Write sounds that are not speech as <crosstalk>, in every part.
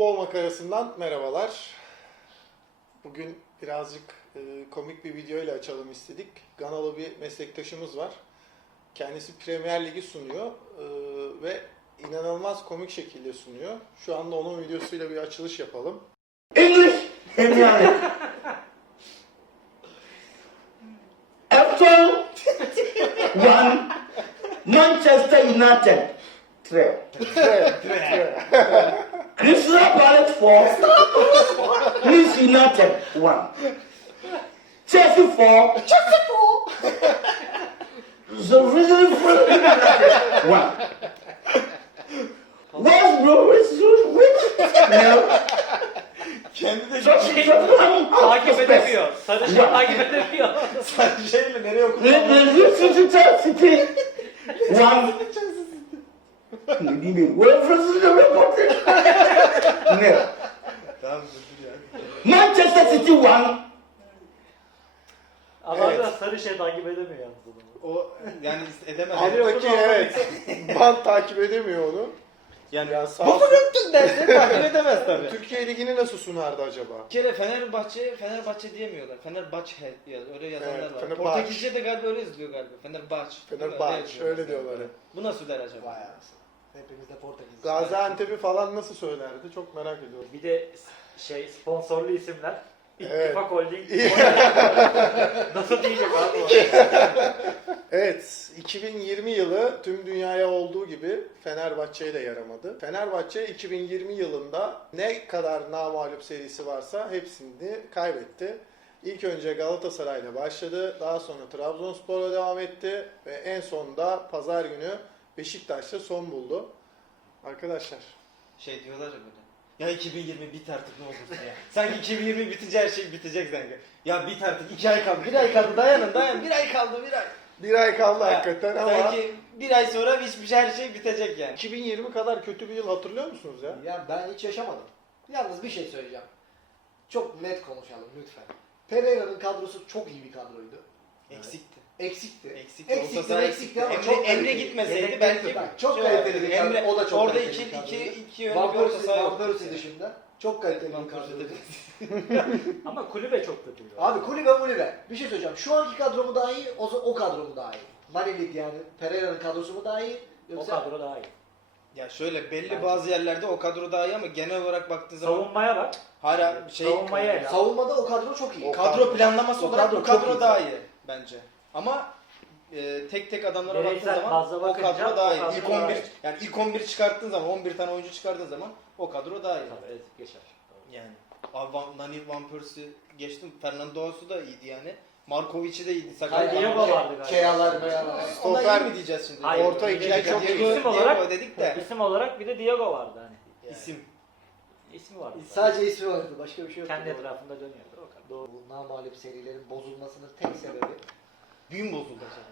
Futbol makarasından merhabalar. Bugün birazcık e, komik bir video ile açalım istedik. Ganalı bir meslektaşımız var. Kendisi Premier Ligi sunuyor e, ve inanılmaz komik şekilde sunuyor. Şu anda onun videosuyla bir açılış yapalım. English yani. Everton one Manchester United three. <laughs> Crystal Palace four Leeds United one Chelsea four Chelsea four The Real United one West Bromwich which no Kendi de takip edemiyor. Sarışın takip edemiyor. Sen şeyle nereye okudun? Manchester City one. Ne diyeyim? Wolverhampton reported. Ya. Manchester City one. Ama Evet. da sarı şey takip edemiyor yalnız adamı. O yani edemez. Abi- Alttaki evet. Band takip edemiyor onu. Yani Ya sağ olsun. mümkün derse takip edemez tabii. Türkiye Ligi'ni nasıl sunardı acaba? Bir kere Fenerbahçe, Fenerbahçe diyemiyorlar. Fenerbahçe ya öyle yazanlar Evet, var. Fenerbahçe. Portekizce de galiba öyle yazılıyor galiba. Fenerbahçe. değil mi? Fenerbahçe, öyle galiba. diyorlar. Bu nasıl der acaba? Vay anasını. Hepimiz de Portekiz. Gaziantep'i falan nasıl söylerdi? Çok merak ediyorum. Bir de şey sponsorlu isimler. Evet. İttifak Holding. <laughs> Nasıl diyecek abi? Evet, 2020 yılı tüm dünyaya olduğu gibi Fenerbahçe'ye de yaramadı. Fenerbahçe 2020 yılında ne kadar namağlup serisi varsa hepsini kaybetti. İlk önce Galatasaray'la başladı, daha sonra Trabzonspor'la devam etti ve en sonunda pazar günü Beşiktaş'ta son buldu. Arkadaşlar, Şey diyorlar ya böyle. Ya 2020 bit artık ne olursun ya. Sanki 2020 bitince her şey bitecek sanki. Ya bit artık 2 ay kaldı. 1 ay kaldı dayanın dayan. 1 ay kaldı 1 ay. bir ay kaldı Ya, hakikaten ama Sanki 1 ay sonra hiçbir şey her şey bitecek yani. 2020 kadar kötü bir yıl hatırlıyor musunuz ya? Ya ben hiç yaşamadım. Yalnız bir şey söyleyeceğim. Çok net konuşalım lütfen. Pereira'nın kadrosu çok iyi bir kadroydu. Eksikti. Eksikti. Eksikti. Eksikti, saha eksikti ama Emre, çok Emre kaliteli. gitmeseydi Yedek belki bak, çok şey kaliteli bir kadro. Emre, O da çok orada kaliteli iki, bir kadroydu. iki, iki yönlü Van bir orta Persie, saha Van yoktu. Persie dışında çok kaliteli bir kadroydu. <laughs> Ama kulübe çok kötü. Abi kulübe mulübe. Bir şey söyleyeceğim. Şu anki kadro mu daha iyi, o, o kadro mu daha iyi? Manelik yani Pereira'nın kadrosu mu daha iyi? O Yoksa kadro daha iyi. Ya şöyle belli Bence. bazı yerlerde o kadro daha iyi ama genel olarak baktığın zaman Savunmaya bak. hala şey Savunmaya savunmada o kadro çok iyi. O- kadro planlaması O olarak kadro bu kadro çok iyi. daha iyi bence. Ama e, tek tek adamlara baktığın Bireysel zaman bazda o bakınca kadro daha o iyi. kadro İlk daha 11 iyi. yani ilk 11 çıkarttığın zaman 11 tane oyuncu çıkardığın zaman o kadro daha iyi. Tabii ezip geçer. Yani Abi Van, Nani Van Persie geçtim. Fernando Asu da iyiydi yani. Markovic'i de iyiydi. Hayır, Diego vardı galiba. Keyalar meyalar. Stoper- mi diyeceğiz şimdi? Hayır, Orta ikili de çok isim iyi. İsim olarak, Diego dedik de. isim olarak bir de Diego vardı hani. İsim. İsmi vardı. Sadece ismi vardı. Başka bir şey yoktu. kendi etrafında dönüyordu o kadar. Doğru. Bu namalip serilerin bozulmasının tek sebebi Büyüm bozuldu acaba.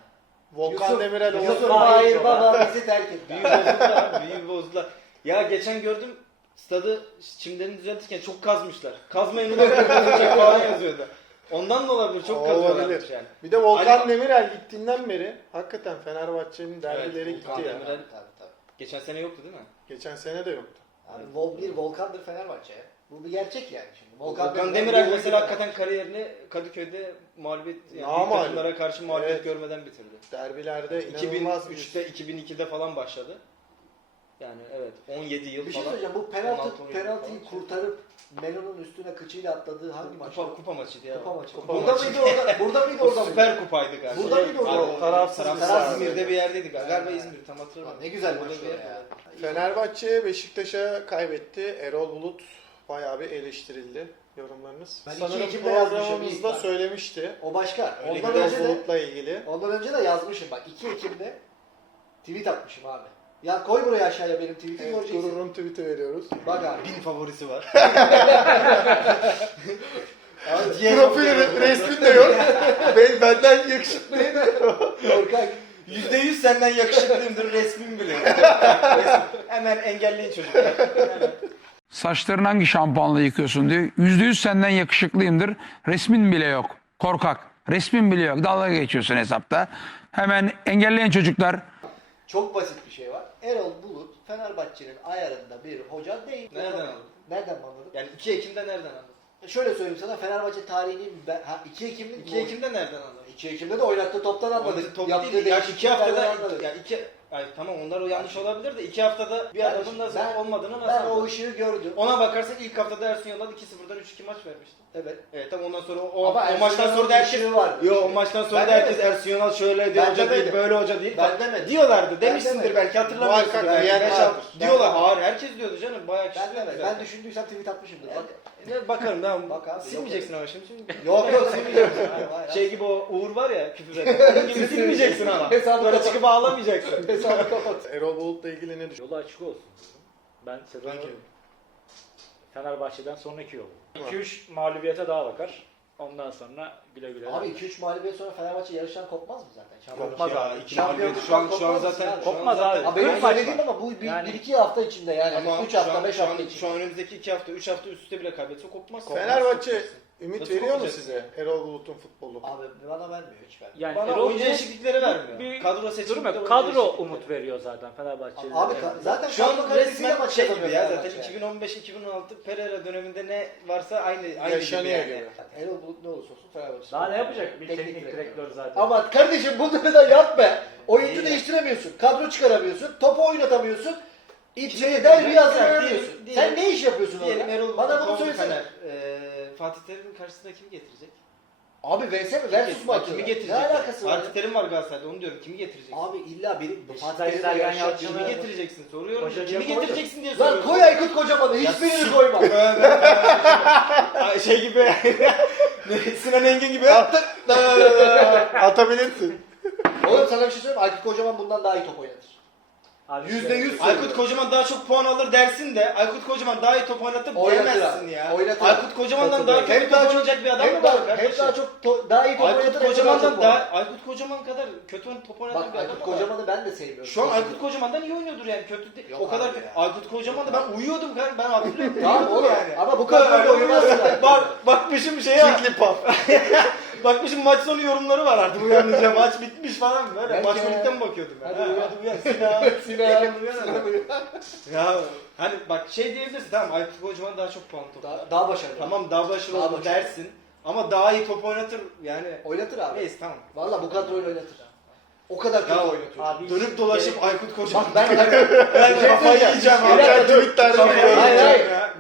Volkan Yusuf- Demirel Yusuf olsun. Hayır Hayır baba. bizi terk etti. Büyü bozdular abi, büyü bozdular. Ya geçen gördüm stadı çimlerini düzeltirken çok kazmışlar. Kazmayın ulan bozulacak falan yazıyordu. Ondan da olabilir çok kazıyorlarmış yani. Bir de Volkan Ali- Demirel gittiğinden beri hakikaten Fenerbahçe'nin derbileri Evet, gitti Volkan ya. Demirel- Tabii tabii. Geçen sene yoktu değil mi? Geçen sene de yoktu. Abi Vol bir Volkan'dır Fenerbahçe. Bu bir gerçek yani şimdi. Volkan, Demirel mesela hakikaten kariyerini Kadıköy'de mağlubiyet yani takımlara karşı mağlubiyet Evet. görmeden bitirdi. Derbilerde inanılmaz bir 2003'te 2002'de falan başladı. Yani evet 17 yıl Bir şey falan. söyleyeceğim. Bu penaltı 16 oyun penaltıyı falan. kurtarıp Melo'nun üstüne kıçıyla atladığı hangi maç? Kupa, kupa maçıydı ya. Kupa maçı. Kupa burada maçı. mıydı orada? Burada mıydı O orada mıydı? süper kupaydı galiba. Burada mıydı orada? Abi, Tarafsız bir sahada. İzmir'de bir yerdeydi galiba. Galiba. İzmir tam hatırlamıyorum. Lan Ne güzel Orada maç bir o yer ya. Fenerbahçe Beşiktaş'a kaybetti. Erol Bulut bayağı bir eleştirildi. Yorumlarınız. Ben iki Sanırım Ekim'de yazmışım programımızda ilk ben. söylemişti. O başka. Öyle Ondan önce de Bulut'la ilgili. ondan önce de yazmışım bak 2 Ekim'de tweet atmışım abi. Ya koy buraya aşağıya benim tweet'i Evet, göreceksin. Gurur'un tweet'i veriyoruz. Bak abi. Bin favorisi var. <laughs> abi Profil re- resmin de yok. <laughs> ben, benden yakışıklı. Korkak. %100 senden yakışıklıyımdır resmim bile. yok. <laughs> Hemen engelleyin çocuklar. Hemen. Saçlarını hangi şampuanla yıkıyorsun diyor. Yüzde yüz senden yakışıklıyımdır. Resmin bile yok. Korkak. Resmin bile yok. Dalga geçiyorsun hesapta. Hemen engelleyen çocuklar. Çok basit bir şey var. Erol Bulut Fenerbahçe'nin ayarında bir hoca değil. Nereden anladın? Nereden anladın? Yani 2 Ekim'de nereden anladın? Şöyle söyleyeyim sana Fenerbahçe tarihini ben, ha 2 Ekim'de 2 Ekim'de nereden anladın? 2 Ekim'de de oynattığı toptan anladık. Top Yaptığı değil. Yani 2 değişikliklerden haftada anladık. yani 2 ay tamam onlar o yanlış olabilir de 2 haftada bir adamın nasıl ben- olmadığını nasıl Ben o ışığı gördüm. Ona bakarsak ilk haftada Ersun Yanal 2-0'dan 3-2 maç vermişti. Evet. Evet tamam ondan sonra o, Ama o Ersun maçtan Yanal'ın sonra da herkes vardı. Yo o maçtan sonra Ben da herkes demedim. Ersun Yanal şöyle Ben hoca değil, demedim. böyle hoca değil. Ben demedim. Diyorlardı. Demişsindir demedim. belki hatırlamıyorsun. Muhakkak belki. diyen Beş vardır. Ben Diyorlar. Hayır herkes diyordu canım. Bayağı kişi Ben diyordu demedim. zaten. Ben düşündüysem tweet atmışımdır. Bak. <laughs> Ne bakarım ben. Bak abi, silmeyeceksin ama şimdi. şimdi. <laughs> Yok yok silmeyeceğim. <laughs> Hayır, hayır. Şey gibi o Uğur var ya küfür eden. Onun gibi silmeyeceksin ama. Hesabı Böyle kapat. çıkıp ağlamayacaksın. Hesabı kapat. Erol Bulut'la ilgili ne düşünüyorsun? Yolu açık olsun. Ben sezonu Sanki. Fenerbahçe'den sonraki yol. 2-3 mağlubiyete daha bakar. Ondan sonra güle güle. Abi 2-3 mağlubiyet sonra Fenerbahçe yarıştan kopmaz mı zaten? Şampiyon- Kopmaz Ya, abi. iki Şampiyonluk mağlubiyet şu an şu an kopmaz zaten yani. şu an Kopmaz zaten- abi. Benim maç söylediğim var? ama bu 1-2 Yani- hafta içinde yani. Ama 3 şu hafta an- 5 şu an- hafta içinde. Şu an önümüzdeki 2 hafta 3 hafta üst üste bile kaybetse kopmaz. Fenerbahçe ümit Nasıl veriyor mu size Erol Bulut'un futbolu? Abi bana vermiyor hiç vermiyor. Yani Bana Erol oyuncu Bulut değişiklikleri vermiyor. bir kadro durum seçiminde yok. oyuncu Kadro değişiklikleri. umut veriyor zaten Fenerbahçe'ye. Abi ka- zaten Şu an resmen maç şey gibi ya zaten Fenerbahçe. 2015-2016 Pereira döneminde ne varsa aynı aynı Yaşanıyor gibi. Yani. gibi. Erol Bulut ne olursa olsun Fenerbahçe. Daha ne yapacak? Bir teknik direktör zaten. Ama kardeşim bunları da yap be. Oyuncu değiştiremiyorsun. Kadro çıkaramıyorsun. Topu oynatamıyorsun. İçeri Kimi derbi yapacak? Diyelim- Sen ne iş yapıyorsun Diyelim orada? Erol Bana bunu söylesene. Fener. Ee, Fatih Terim'in karşısında kimi getirecek? Abi verse mi? Versus mu Bak, atıyorlar? Kimi getirecek? Ne alakası var? Fatih Terim var Galatasaray'da onu diyorum. Kimi getirecek? Abi illa biri Fatih Terim'le Sergen yarışacak Kimi getir. getireceksin soruyorum. Hocam Kimi getireceksin diye Lan soruyorum. koy Aykut Kocaman'ı hiçbirini koyma. <laughs> Ay, şey gibi. <laughs> Sinan Engin gibi. <laughs> Atabilirsin. Oğlum sana bir şey söyleyeyim mi? Aykut Kocaman bundan daha iyi top oynatır. Abi Yüzde işte- yüz. Aykut Kocaman daha çok puan alır dersin de Aykut Kocaman daha iyi top oynatır Oynatır abi. ya. Oynatır. Aykut Kocaman'dan daha kötü Hem top daha çok oynayacak bir adam hem mı var daha, hem kardeşim? daha çok to- daha iyi top Aykut oynatır. hem daha Kocaman'dan daha puan. Aykut Kocaman kadar kötü top oynatan Bak bir adam Aykut mı var? Kocaman'ı ben de sevmiyorum. Şu an Aykut Kocaman'dan iyi oynuyordur yani kötü değil. Yok o kadar abi ya. Aykut Kocaman'da ben uyuyordum kanka ben hatırlıyorum. Tamam uyuyordum oğlum ama bu kadar uyumazsın. uyuyordum. <laughs> Bak, bakmışım şeye. <laughs> bakmışım maç sonu yorumları var artık uyanınca maç bitmiş falan böyle. Belki maç ya. sonuçta bakıyordum ben. Hadi Ha, uyan. hadi uyan <laughs> <laughs> Sinan. Sinan. Sinan uyan. Ya hani bak şey diyebilirsin tamam Aykut Kocaman daha çok puan toplar. Daha, daha başarılı. Tamam daha başarılı Daha dersin. Ama daha iyi top oynatır yani. Oynatır abi. Neyse tamam. Valla bu kadroyla oynatır. O kadar kötü oynatıyor. Abi Dönüp dolaşıp Aykut Kocaman. Bak ben ben <laughs> ben şey kafayı yiyeceğim. Abi. dakika, dur. tweetler Kafayı görüyorum. hayır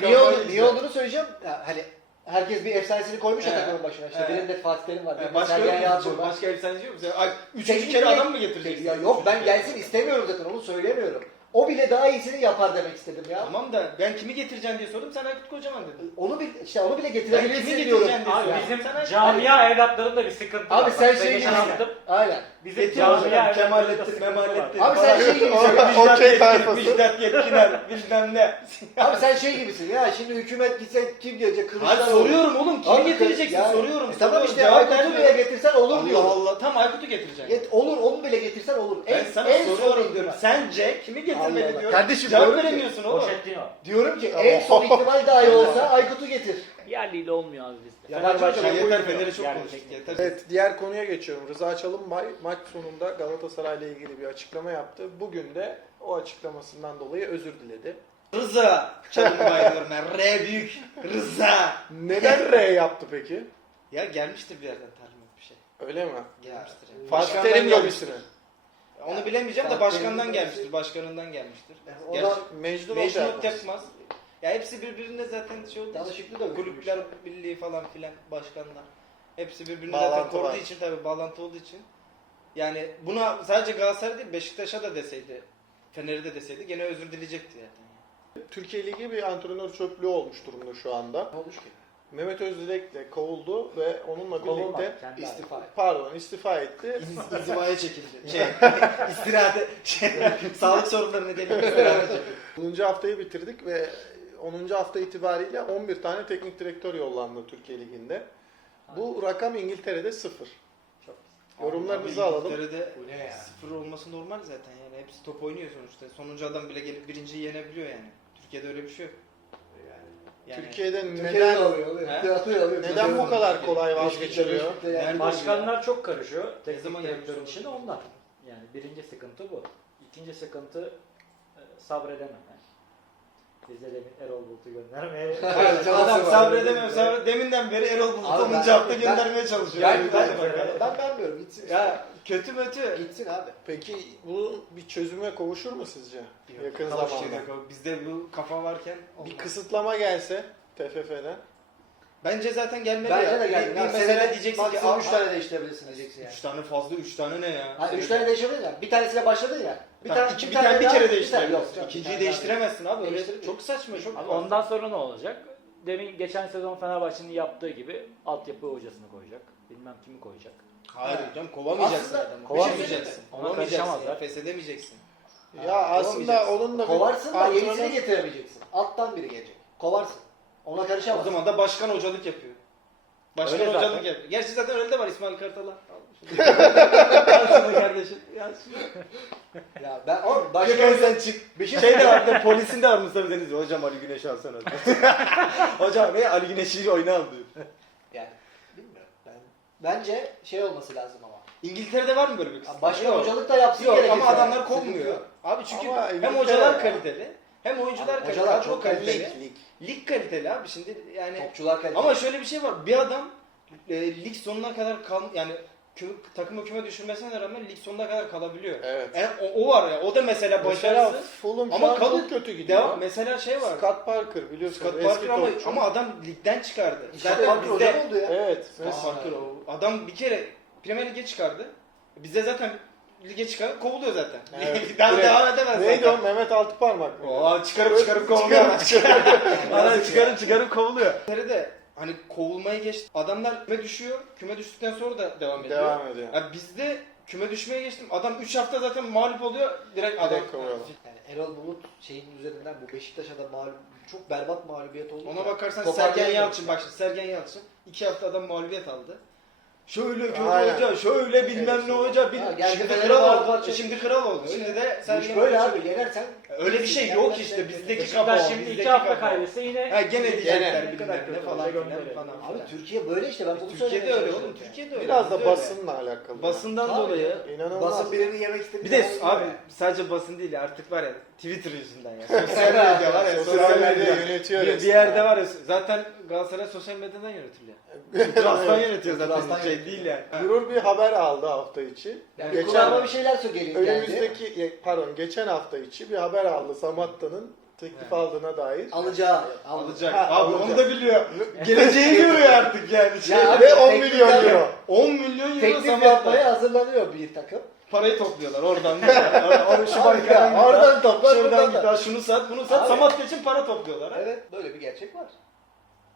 hayır. Niye, olduğunu söyleyeceğim. Ya, hani herkes bir efsanesini koymuş ya He. takımın başına. İşte He. birinde Fatih Terim var. Birinde başka Sergen yok mu? Yalçın var. Başka efsanesi yok mu? Sen- Ay, Üçüncü Teknik kere direkt- adam mı getireceksin? Ya yok ben gelsin istemiyorum zaten onu söylemiyorum. O bile daha iyisini yapar demek istedim ya. Tamam da ben kimi getireceğim diye sordum sen Aykut Kocaman dedin. Onu bil, işte onu bile Ben kimi getirebilirsin diyorum. getireceğim diye Abi sordum. bizim Sen camia evlatlarında bir sıkıntı Abi var. sen Bak, şey geçen gibisin. yaptım. Aynen. Bizim Getiriyorum camia hocam. evlatlarında Kemalettin, sıkıntı var. Memalettin. Abi sen şey gibisin. <laughs> O- Vicdan okey tayfası. Vicdan Yetkiner, bilmem ne. Abi sen şey gibisin ya şimdi hükümet gitse kim gelecek Kılıçdaroğlu. soruyorum oğlum kimi Abi, getireceksin yani- soruyorum. E tamam soruyorum. işte Cevap Aykut'u bile getirsen olur Allah diyorum. Allah tam Aykut'u getireceğim. Get, olur onu bile getirsen olur. Ben En, sana soruyorum diyorum. Sence kimi Allah getirmeli Allah. diyorum. Kardeşim, Cevap diyorum ki- veremiyorsun oğlum. Pochettino. Diyorum ki en son ihtimal dahi olsa Aykut'u getir. Yerliyle olmuyor abi bizde. Ya Fenerbahçe hocam Ya oynuyor. yeter Fener'i çok Yani konuştuk yeter. Evet diğer konuya geçiyorum. Rıza Çalınbay maç sonunda Galatasaray'la ilgili bir açıklama yaptı. Bugün de o açıklamasından dolayı özür diledi. Rıza. Çalınbay diyorum ben. R büyük. Rıza. Neden R yaptı peki? Ya gelmiştir bir yerden talimat bir şey. Öyle mi? Gelmiştir. yani. Fatih Başkandan Terim gelmiştir. Onu bilemeyeceğim de başkandan gelmiştir. lobisi. Başkanından gelmiştir. O Gerçi- da Mecnun Mecnun yapmaz. Ya hepsi birbirine zaten şey için. danışıklı da Kulüpler birliği falan filan başkanlar. Hepsi birbirine Bağlantı zaten koruduğu var. için tabii bağlantı olduğu için. Yani buna sadece Galatasaray değil Beşiktaş'a da deseydi, Fener'e de deseydi gene özür dileyecekti zaten. Türkiye Ligi bir antrenör çöplüğü olmuş durumda şu anda. Ne olmuş ki? Mehmet Özdilek de kovuldu ve onunla Kovulmadı, birlikte kendi İstifa et. pardon istifa etti. İz, izivaya çekildi. <laughs> Şey, <laughs> istirahate, şey, <laughs> sağlık sorunları nedeniyle istirahate çekildi. 10. haftayı bitirdik ve 10. hafta itibariyle 11 tane teknik direktör yollandı Türkiye Ligi'nde. Bu rakam İngiltere'de sıfır. Yorumlarınızı Abi alalım. İngiltere'de Bu ne ya? sıfır olması normal zaten yani. Hepsi top oynuyor sonuçta. Sonuncu adam bile gelip birinciyi yenebiliyor yani. Türkiye'de öyle bir şey yok. Yani, Türkiye'de neden alıyor, alıyor. He? Alıyor, neden bu kadar kolay vazgeçiliyor? Yani. Başkanlar çok karışıyor. Ne Teknik zaman direktörün gelmiş içinde ondan. Yani birinci sıkıntı bu. İkinci sıkıntı e, sabredememe. Biz de demin Erol Bulut'u göndermeye <laughs> Adam sabredemiyor. Sabred Deminden beri Erol Bulut'u Abi 10. ben- hafta ben- göndermeye çalışıyor. Yani Yani, ben, bakalım. ben beğenmiyorum. Gitsin. Ya kötü mötü. Gitsin abi. Peki bu bir çözüme kavuşur mu sizce? Yakın zamanda. bakalım. Bizde bu kafa varken Bir olmaz. kısıtlama gelse TFF'den. Bence zaten gelmedi Bence ya. de Bir- geldi. Bir, Yani mesela senede diyeceksin ki maksimum "Aa, 3 tane değiştirebilirsin diyeceksin yani. Üç tane fazla, üç tane ne ya? Hayır 3 tane değiştirebildin ya. Bir tanesiyle başladın ya. Bir tane iki- bir bir tane bir daha- kere bir değiştirebilirsin. Yok, bir İkinciyi tane daha. değiştiremezsin abi. Öyle Değiştirebilir. çok saçma, çok Abi ondan sonra ne olacak? Demin geçen sezon Fenerbahçe'nin yaptığı gibi altyapı hocasını koyacak. Bilmem kimi koyacak. Hayır hocam kovamayacaksın Aslında adamı. bir şey Kovamayacaksın. söyleyeyim mi? Ona Kovamayacaksın. karışamazlar. Feshedemeyeceksin. Ya aslında kovamayacaksın. onun da bir Kovarsın da yenisini getiremeyeceksin. Alttan biri gelecek. Kovarsın. Ona O karışamazsın. zaman da başkan hocalık yapıyor. Başkan Öyle hocalık zaten. yapıyor. Gerçi zaten öyle de var İsmail Kartal'a. <laughs> Al şunu kardeşim. Ya ben Gökhan başka sen çık. bir şey Şey de var bir de polisin de var Mustafa Denizli. Hocam Ali Güneş'i alsana. <laughs> Hocam ne Ali Güneş'i oyuna al diyor. yani bilmiyorum. Ben, bence şey olması lazım ama. İngiltere'de var mı böyle bir Ya kısım? Başka Yok. hocalık da yapsın Yok gerekirse. ama adamlar kovmuyor. Abi çünkü Ama hem İngiltere hocalar ya. kaliteli hem oyuncular Abi kaliteli. hocalar Kadro çok kaliteli. kaliteli. Lig. Lig kaliteli abi şimdi yani. Topçular kaliteli. Ama şöyle bir şey var. Bir adam e, lig sonuna kadar kal yani kü- takımı küme düşürmesine rağmen lig sonuna kadar kalabiliyor. Evet. Yani o, o var ya. O da mesela Mesela başarısız. Fulham şu Ama çok kötü gidiyor. Devam. Mesela şey var. Scott Parker biliyorsun. Scott eski Parker ama, topçu. ama adam ligden çıkardı. Zaten Parker bizde hocam oldu ya. Evet. Scott Parker o. Adam bir kere Premier Lig'e çıkardı. Bizde zaten lige çıkar kovuluyor zaten. <laughs> Evet. <laughs> Daha Direkt. devam edemez Neydi zaten. o? Mehmet Altıparmak mı? O çıkarıp çıkarıp kovuluyor. Adam <laughs> çıkarıp çıkarıp kovuluyor. de hani kovulmayı geçti. Adamlar küme düşüyor. Küme düştükten sonra da devam ediyor. Devam ediyor. Ya bizde küme düşmeye geçtim. Adam 3 hafta zaten mağlup oluyor. Direkt adam kovuyorlar. Yani Erol Bulut şeyin üzerinden bu Beşiktaş'a da mağlup, çok berbat mağlubiyet oldu. Ona ya. bakarsan Toparlayamadı. Sergen Yalçın bak şimdi Sergen Yalçın 2 hafta adam mağlubiyet aldı. Şöyle kötü Aynen. hoca, şöyle bilmem ne hoca, bil, Ha, geldi şimdi Fener'e kral oldu. bağırdı. Şimdi kral oldu. Şimdi de Bu Sergen iş böyle abi yenersen. Öyle bir şey yok işte bizdeki kafa şimdi bizdeki iki hafta kafa kaybetse yine Ha gene diyecekler bilmem kadar ne kötü falan filan falan. Abi. Türkiye böyle işte ben bunu Türkiye'de söylemeye öyle çalışıyorum oğlum, yani. Türkiye'de öyle. Biraz da bizde öyle. basınla alakalı. Basından Tabii. dolayı İnanılmaz. Basın birini yemek istediği bir de abi sadece basın değil ya, artık var ya Twitter yüzünden ya. <laughs> Sosyal medya var ya. Sosyal medya yönetiyor Bir, bir resmen. yerde var ya. Zaten Galatasaray sosyal medyadan yönetiliyor. <laughs> Trust'tan yönetiyor zaten. Trust'tan Şey yönetiyor. değil yani. Gurur bir haber aldı hafta içi. Yani Geçen- kulağıma bir şeyler söyleyeyim geldi. Önümüzdeki pardon geçen hafta içi bir haber aldı Samatta'nın teklif Evet. aldığına dair. Alacağı. Alacak. Ha, Abi alacak. onu da biliyor. <laughs> Geleceği görüyor artık yani. Şey, Ya abi, Ve 10 teklif milyon yapıyor. euro. 10 milyon euro Teklif Samat'ta. yapmaya hazırlanıyor bir takım. Parayı topluyorlar oradan. <laughs> buradan. Onu şu bankadan oradan toplar, Şuradan buradan git. da. Şunu sat, bunu sat. Abi. Samat için para topluyorlar. ha. Evet böyle bir gerçek var.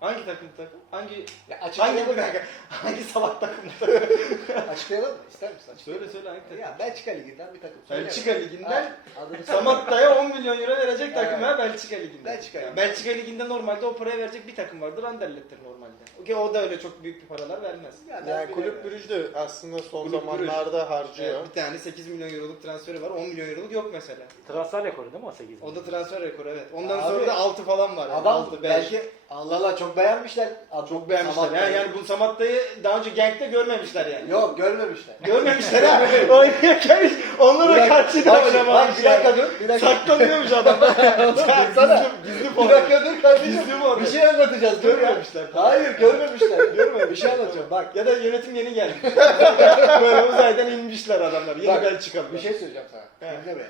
Hangi takım takım? Hangi Ya hangi açıklayalım bir dakika? Hangi salak takım? <laughs> Açıklayalım mı? İster misin? söyle söyle hangi takım? Ya Belçika Ligi'nden bir takım. Söyle. Belçika Ligi'nden Adını Samatta'ya 10 milyon euro verecek takım Evet. ha Belçika Ligi'nde. Belçika Yani. Belçika Ligi'nde normalde o parayı verecek bir takım vardır. Anderlet'tir normalde. Okey o da öyle çok büyük bir paralar vermez. Ya ben Yani kulüp de aslında son Kulüp zamanlarda harcıyor. Evet, bir tane 8 milyon euroluk transferi var. 10 milyon euroluk yok mesela. transfer rekoru değil mi o 8 O da transfer rekoru evet. Ondan Abi, sonra da 6 falan var. Yani. Adam 6, 5. belki Allah Allah çok beğenmişler. Adam, çok beğenmişler. Samatta'yı. Yani, yani bu Samatta'yı daha önce Genk'te görmemişler yani. Yok görmemişler. Görmemişler ha. <laughs> Oynarken onlara karşı da Bak, bak, oynamamış bir dakika dur. Bir dakika. Saklanıyormuş adam. <laughs> Sana. gizli, gizli Bir forvet. dakika dur kardeşim. Gizli forvet. Bir şey anlatacağız. Dur ya. Görmemişler. Hayır görmemişler. Görmemişler. Bir şey anlatıyorum bak. Ya da yönetim yeni geldi. <laughs> Böyle uzaydan inmişler adamlar. Yeni Bak, Belçikalılar. Bir şey söyleyeceğim sana. He. Dinle beni.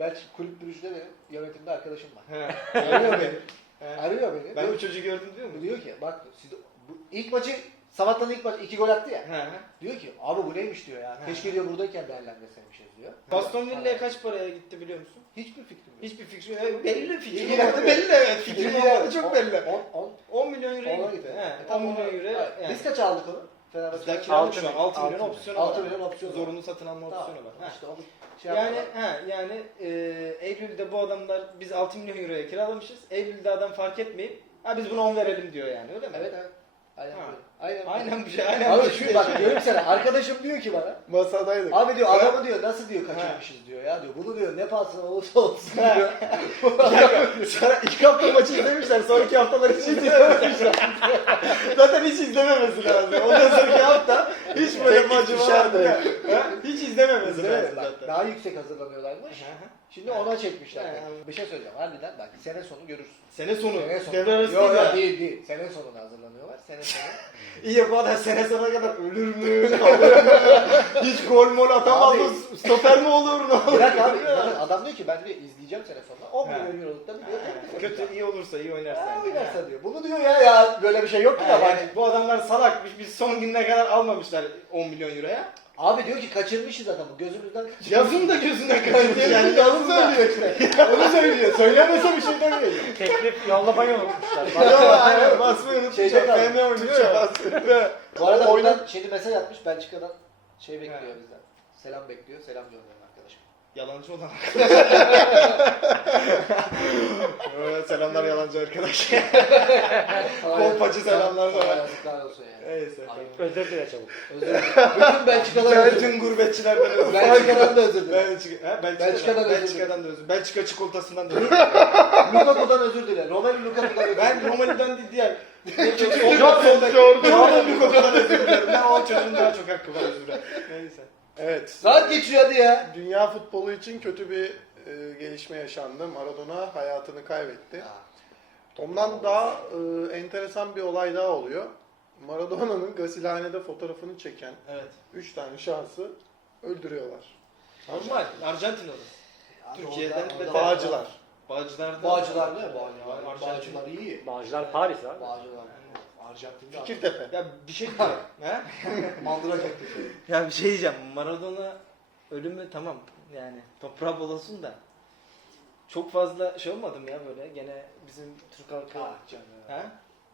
Belki kulüp Brüj'de benim yönetimde arkadaşım var. He. Arıyor beni. He. Arıyor beni. Ben Diyor- bu çocuğu gördüm diyor mu? Diyor ki bak siz bu ilk maçı Samatta'nın ilk maçı iki gol attı ya. He. Diyor ki abi bu neymiş diyor ya. He. Keşke diyor buradayken değerlendirseymişiz diyor. Aston Villa'ya kaç paraya gitti biliyor musun? Hiçbir fikrim yok. Hiçbir fikrim yok. Belli fikrim mi? Belli evet. Fikrim olmadı çok belli. 10 10 10 milyon Ona gitti. gitti. He. E, 10 tamam, milyon. Yani. Biz kaç aldık onu? Bizde Fenerbahçe. kiralık şu an. milyon. 6 milyon opsiyonu milyon. var. Altı milyon opsiyonu var. Zorunlu satın alma Tamam. opsiyonu var. He. İşte onu şey Yani yapmadan- ha yani e, Eylül'de bu adamlar biz 6 milyon euroya kiralamışız. Eylül'de adam fark etmeyip ha biz buna 10 verelim diyor yani öyle mi? Evet evet. Aynen Ha. böyle. Aynen. Aynen bir şey. Aynen Abi bir şey. şu bak diyorum sana arkadaşım diyor ki bana Masadaydık. Abi diyor adamı diyor nasıl diyor kaçırmışız diyor ya diyor. Bunu diyor ne pahasına olursa olsun diyor. <laughs> Sonra iki hafta maçı izlemişler. Sonraki haftalar <laughs> hiç izlememişler. Zaten hiç izlememesi lazım. Ondan sonraki hafta hiç böyle de. Ha? Hiç izlememesi lazım zaten. Daha yüksek hazırlanıyorlarmış. Şimdi ona çekmişler. Bir şey söyleyeceğim harbiden bak sene sonu görürsün. Sene sonu. Sene sonu. Devre arası Yok değil değil değil. Sene sonuna hazırlanıyorlar. Sene sonu. <laughs> İyi bu adam sene sonuna kadar ölür mü? Kalır <laughs> mı? Hiç gol mol atamaz mı? Stoper mi olur? Ne olur? Bırak abi. zaten adam diyor ki ben diyor izleyeceğim sene sonunda. 10 He. milyon euroluk da bir diyor. Kötü iyi olursa iyi oynarsa. Ha, oynarsa diyor. Bunu diyor ya ya böyle bir şey yok ki Ha, yani bu adamlar salakmış. Biz son gününe kadar almamışlar 10 milyon euroya. Abi diyor ki kaçırmışız adamı. Gözümüzden kaçırmışız. Yazın da gözünden <laughs> kaçırıyor. Yani yazın söylüyor işte. <laughs> Onu söylüyor. Söylemese bir şey demiyor. Teklif yollamayı unutmuşlar. Yok hayır basmayı unutmuşlar. Şeyde. FM oynuyor. Bu arada oradan şimdi mesaj atmış Belçika'dan şey bekliyor bizden. Selam bekliyor. Selam arkadaşım. Yalancı olan Evet, <laughs> <laughs> Selamlar yalancı arkadaş. <laughs> Kolpacı selamlar sana. Yazıklar olsun yani. Neyse. Özür dile çabuk. Özür dilerim. Bütün Belçika'dan özür dilerim. Bütün gurbetçilerden özür dilerim. Belçika'dan da özür dilerim. Belçika, ha, Belçika'dan Belçika'dan, özür Belçika'dan da özür Belçika çikolatasından da özür Lukaku'dan özür dile. Romelu Lukaku'dan özür Ben dile. Romani'den değil diğer. Jordan Lukaku'dan özür dilerim. Ben o çocuğun daha çok hakkı var özür dilerim. Neyse. Evet. Saat geçiyor hadi ya. Dünya futbolu için kötü bir e, gelişme yaşandı. Maradona hayatını kaybetti. Ondan daha e, enteresan bir olay daha oluyor. Maradona'nın gasilhanede fotoğrafını çeken Evet. 3 tane şahsı öldürüyorlar. Normal. Arjantin olur. Abi Türkiye'den ve orada- Bağcılar. Bağcılar'da. Bağcılar ne? Bağcılar. Bağcılar iyi. Bağcılar Paris abi. Bağcılar. Arjantin'de. Fikirtepe. Ya bir şey diyeceğim. ha? <laughs> Mandıra çekti. Ya bir şey diyeceğim. Maradona ölümü tamam yani toprağı bol olsun da çok fazla şey olmadım ya böyle gene bizim Türk halkı. Ah canım. Ha?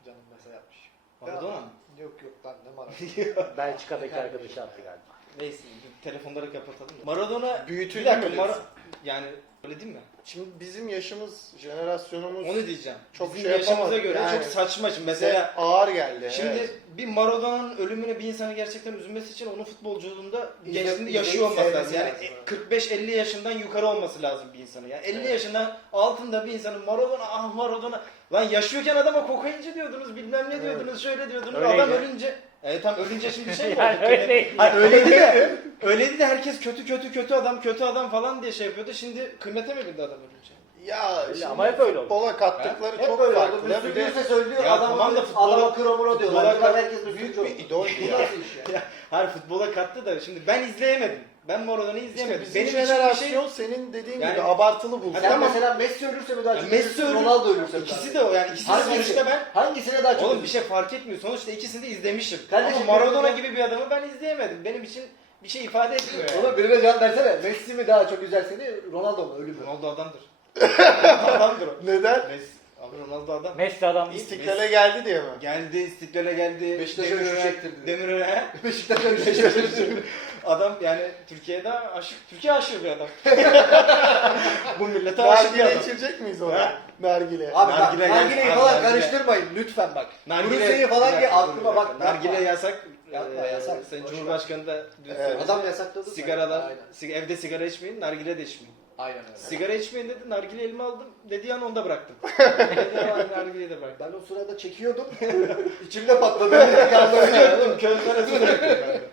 Canım mesaj yapmış. Maradona mı? Yok yok lan ne Maradona. <laughs> Belçika'daki arkadaşı attı galiba. Neyse telefonları kapatalım. da. Maradona Büyütüldü bir dakika mü Mara- diyorsun? yani öyle değil mi? Şimdi bizim yaşımız, jenerasyonumuz Onu diyeceğim. Çok Bizim şey yaşımıza yapamadık. göre Yani çok saçma şimdi bize mesela ağır geldi. Şimdi evet. bir Maradona'nın ölümüne bir insanı gerçekten üzülmesi için onun futbolculuğunda İzle- gençliğinde izleyip yaşıyor olması lazım. sevmesi Yani lazım. 45-50 yaşından yukarı olması lazım bir insanın. Yani 50 Evet. yaşından altında bir insanın Maradona ah Maradona lan yaşıyorken adama kokainci diyordunuz bilmem ne diyordunuz şöyle diyordunuz Öyleydi. adam ölünce Evet tam ölünce şimdi şey mi <laughs> Yani oldu? öyleydi. Hayır öyleydi de öyleydi de herkes kötü kötü kötü adam kötü adam falan diye şey yapıyordu. Şimdi kıymete mi bindi adam ölünce? ya şimdi ama hep öyle oldu. futbola kattıkları Hep çok böyle oldu. farklı. Bir de. Ya adam tamam da futbola- adama kromuro diyorlar. futbola- Bunlar herkes büyük Müslümcü bir oldu. idol Bu ya. nasıl iş ya? Hayır futbola kattı da şimdi ben izleyemedim. Ben Maradona'yı İşte izleyemedim. bizim Benim için bir jenerasyon şey senin dediğin Yani- gibi abartılı buldu. Sen tamam. mesela Messi ölürse mi daha çok Messi ölür- Ronaldo ölürse mi daha İkisi çok? de o yani ikisi de Hangisi? sonuçta ben Hangisine daha çok Oğlum bir şey fark etmiyor. Sonuçta ikisini de izlemişim. Kardeşim, Ama Maradona benim- gibi bir adamı ben izleyemedim. Benim için bir şey ifade etmiyor yani. Oğlum birine cevap versene. Messi mi daha çok üzer seni, Ronaldo mu? Ölü mü? Ronaldo adamdır. <laughs> adamdır o. Neden? Messi. Abi Ronaldo adam. Messi adam. İstiklale geldi diye mi? Geldi, istiklale geldi. Beşiktaş'a Demirören- üşüyecektir diyor. Demirören. <laughs> Beşiktaş'a ölü <laughs> adam yani Türkiye'de aşık, Türkiye aşığı bir adam. <laughs> Bu millete aşık bir Nargile adam. içilecek miyiz ona? Nargile. Abi bak, Nargile nargileyi falan nargile. karıştırmayın lütfen bak. Nargile- Rusya'yı falan ki aklıma bak. Nargile yapma. yasak. Yapma, Ee, yasak. Sayın Boş ver. Cumhurbaşkanı da dün Evet, söyledi. adam yasakladı. Sigaralar, Aynen. sig- evde sigara içmeyin, nargile de içmeyin. Aynen öyle. Sigara içmeyin dedi, nargile elime aldım. Dediği an onda bıraktım. <laughs> Dediği an nargileyi de bıraktım. Ben o sırada çekiyordum. <laughs> İçimde patladı. Arasında bıraktım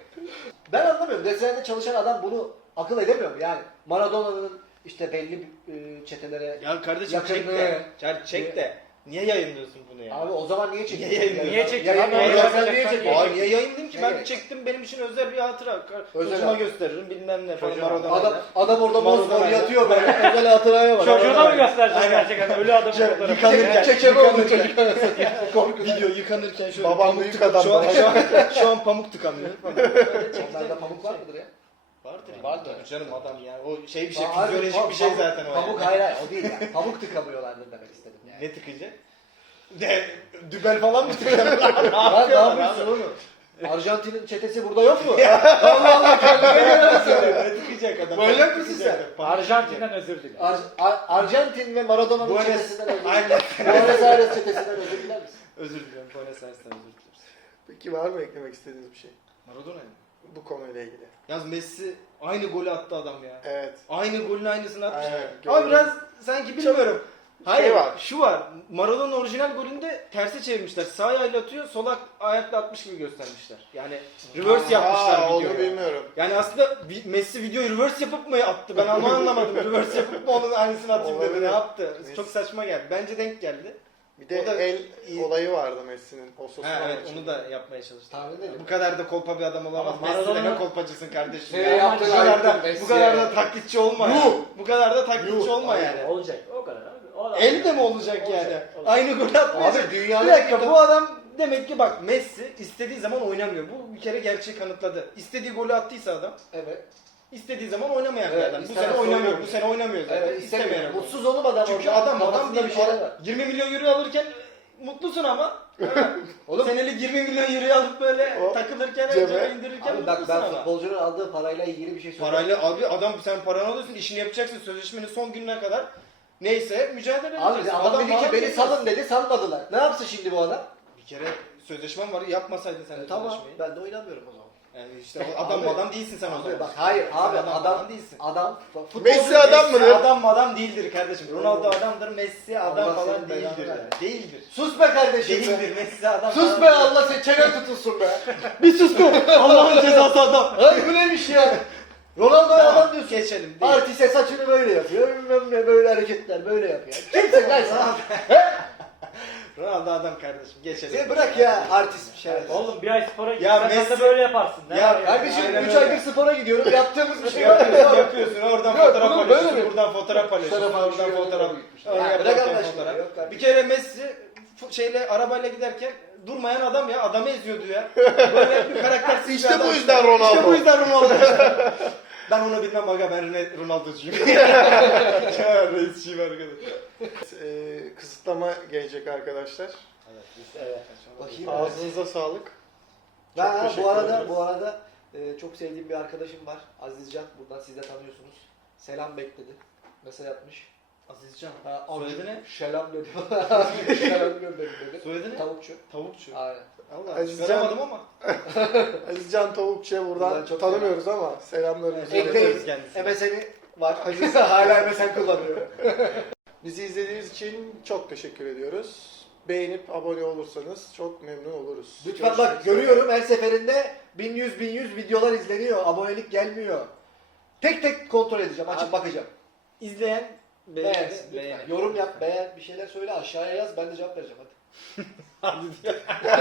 ben anlamıyorum. Desenede çalışan adam bunu akıl edemiyor mu? Yani Maradona'nın işte belli e, çetelere... Ya kardeşim Yakınlığı. çek de. Ya çek de. Niye yayınlıyorsun bunu ya? Abi o zaman niye çekiyorsun? Niye yayınlıyorsun? Niye çekiyorsun? Yayın- Abi, Yayın- yayın- Sen niye yayın- çekiyorsun? Aa, niye yayınlayayım ki? Ben Evet. çektim benim için özel bir hatıra. Özel Çocuğuma hatıra. gösteririm bilmem ne falan Çocuğuna. Maradona'yla. Adam, adam orada Maradona mosmor yatıyor böyle. <laughs> Özel hatıraya bak. Çocuğuna mı Aynen. göstereceksin gerçekten? Ölü adamın fotoğrafı. Yıkanırken. Çekeme oldu çocuk. <laughs> Video yıkanırken şöyle Babam pamuk büyük adam, Şu an, şu an, şu an pamuk tıkanıyor. Onlarda pamuk var mıdır ya? Vardır. ya. Vardır. Tabii Canım adam yani. O şey bir şey, Abi, fizyolojik pamuk- bir şey zaten o. Pamuk yani. hayır hayır o değil ya. Pamuk tıkamıyorlardır demek istedim yani. Ne tıkayacak? Ne? Dübel falan mı tıkayacak? <laughs> Lan ne yapıyorsun oğlum? Arjantin'in çetesi burada yok mu? <laughs> Allah Allah kendine göre söylüyor. Ne tıkayacak adam? Mısın tıkayacak. sen? Arjantin'den özür dilerim. Ar- Ar- Arjantin ve Maradona'nın Buenos- çetesinden özür Aynen. dilerim. Buenos Aires çetesinden özür diler misin? Özür dilerim. Buenos Aires'ten özür dileriz. Peki var mı eklemek istediğiniz bir şey? Maradona mı? Bu konuyla ilgili. Yalnız Messi aynı golü attı adam ya. Evet. Aynı golün aynısını atmış. Aynen, Ama gördüm. biraz sanki bilmiyorum. Hayır Şey var. şu var. Maradona orijinal golünde terse çevirmişler. Sağ ayakla atıyor, sol ayakla atmış gibi göstermişler. Yani reverse yapmışlar Aa, videoyu. Bilmiyorum. Yani aslında vi- Messi videoyu reverse yapıp mı attı? Ben onu anlamadım. <laughs> reverse yapıp mı onun aynısını atayım dedi. Ne Olabilir. yaptı? Çok saçma geldi. Bence denk geldi. Bir de O da el iyi. olayı vardı Messi'nin. O sosyal Ha, evet onu da yapmaya çalıştı. Tahmin edelim. Bu kadar da kolpa bir adam olamaz. Ama Messi de Maradona- ne kolpacısın kardeşim. Şey ya. yaptı, bu kadar da, bu kadar da taklitçi olma. ya. Bu kadar da taklitçi olma yani. Olacak o kadar abi. O El de mi olacak, Olacak, yani? olacak. Aynı gol atmayacak. Abi dünyada bir dakika bu adam demek ki bak Messi istediği zaman oynamıyor. Bu bir kere gerçeği kanıtladı. İstediği golü attıysa adam Evet. İstediği zaman oynamayan bir Evet, adam. Bu istemez, sene oynamıyor. oynamıyor. Bu sene oynamıyor zaten. Evet İstemeyen istemiyorum. adam. Mutsuz olmadan Çünkü orada adam adam kafasında değil. bir şeyler var. 20 milyon euro alırken mutlusun ama. <laughs> Oğlum Senelik 20 milyon euro alıp böyle O takılırken, cebe. cebe indirirken Abi bak mutlusun ben ama. futbolcunun aldığı parayla ilgili bir şey söyleyeyim. Parayla abi adam sen paranı alıyorsun işini yapacaksın sözleşmenin son gününe kadar. Neyse mücadele Abi edeceksin. adam, dedi ki beni salın dedi salmadılar. Ne yapsın şimdi bu adam? Bir kere sözleşmen var yapmasaydın sen de tamam sözleşmeyi. ben de oynamıyorum o zaman. Yani işte o adam Abi- adam değilsin sen o Abi bak hayır Sen abi adam, adam adam değilsin. adam futbolcu Messi adam mıdır? adam adam değildir kardeşim. Ronaldo adamdır, Messi adam Allah falan senin belanı değildir. versin. Yani. Değildir. Sus be kardeşim be. Değildir Messi adam Sus falan be değildir. Allah seni çenen tutulsun be. <laughs> Bir sus be. Allah'ın cezası adam. <laughs> Ay bu neymiş ya? Ronaldo'ya Tamam, adam diyorsun. geçelim. Değil. Artiste saçını böyle yapıyor, bilmem ne böyle hareketler böyle yapıyor. Kimsin lan sen? Ronaldo adam kardeşim. Geçelim. Sen bırak ya artist bir şey. Oğlum bir ay spora Ya gitsen Messi- de böyle yaparsın. Ne Ya var Kardeşim Aynen 3 öyle. aydır spora gidiyorum. Yaptığımız bir şey yapıyorsun, yapıyorsun. <laughs> Oradan Yok, fotoğraf oğlum, paylaşıyorsun. mi? Buradan fotoğraf paylaşıyorsun. Fotoğraf Oradan paylaşıyor, fotoğraf. öyle gitmiş. Ya, bırak Allah aşkına, fotoğraf. yok kardeşim. Bir kere Messi f- şeyle arabayla giderken durmayan adam ya adamı eziyordu ya. Böyle bir karaktersiz bir İşte adam. bu yüzden Ronaldo. İşte bu yüzden Ronaldo. <laughs> ben onu bilmem aga ben Rene- Ronaldo'cuyum. <laughs> ya reisçiyim arkadaş. Ee, kısıtlama gelecek arkadaşlar. Evet. Bakayım. Ağzınıza sağlık. Ben ha, teşekkür bu arada ederiz. bu arada e, çok sevdiğim bir arkadaşım var. Azizcan. Buradan siz de tanıyorsunuz. Selam bekledi. Mesaj atmış. Azizcan. Ha, Soyadı ne? Selam dedi. <laughs> Selam gönderin dedi. Soyadı ne? Tavukçu. Tavukçu. Aynen. Allah Azizcan- çıkaramadım ama. <laughs> Azizcan Tavukçu'ya buradan, Buradan çok tanımıyoruz ama selamlarımızı Evet. iletiyoruz. Ekleyin. kendisini. MSN'i var. <laughs> Aziz hala MSN kullanıyor. Bizi izlediğiniz için çok teşekkür ediyoruz. Beğenip abone olursanız çok memnun oluruz. Lütfen bak Görüşmek üzere. görüyorum her seferinde 1100 1100 videolar izleniyor. Abonelik gelmiyor. Tek tek kontrol edeceğim. Açıp Abi, bakacağım. İzleyen Beğen. lütfen. Beğen. Yorum yap, beğen, bir şeyler söyle aşağıya yaz ben de cevap vereceğim hadi. Hadi. <laughs>